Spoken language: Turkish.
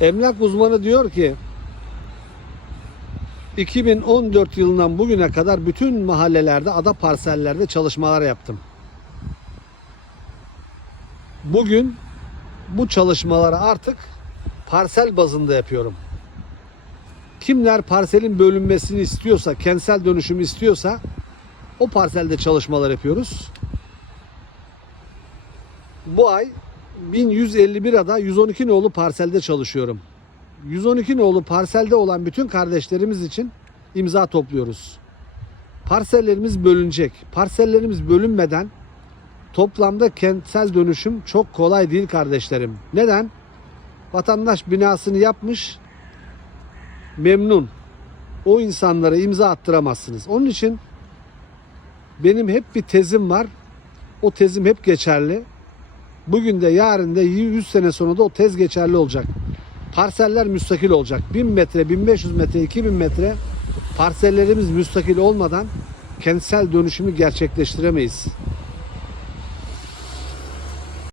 Emlak uzmanı diyor ki 2014 yılından bugüne kadar bütün mahallelerde, ada parsellerde çalışmalar yaptım. Bugün bu çalışmaları artık parsel bazında yapıyorum. Kimler parselin bölünmesini istiyorsa, kentsel dönüşüm istiyorsa o parselde çalışmalar yapıyoruz. Bu ay 1151 ada 112 nolu parselde çalışıyorum. 112 nolu parselde olan bütün kardeşlerimiz için imza topluyoruz. Parsellerimiz bölünecek. Parsellerimiz bölünmeden toplamda kentsel dönüşüm çok kolay değil kardeşlerim. Neden? Vatandaş binasını yapmış, memnun. O insanlara imza attıramazsınız. Onun için benim hep bir tezim var. O tezim hep geçerli. Bugün de yarın da 100 sene sonra da o tez geçerli olacak. Parseller müstakil olacak. 1000 metre, 1500 metre, 2000 metre parsellerimiz müstakil olmadan kentsel dönüşümü gerçekleştiremeyiz.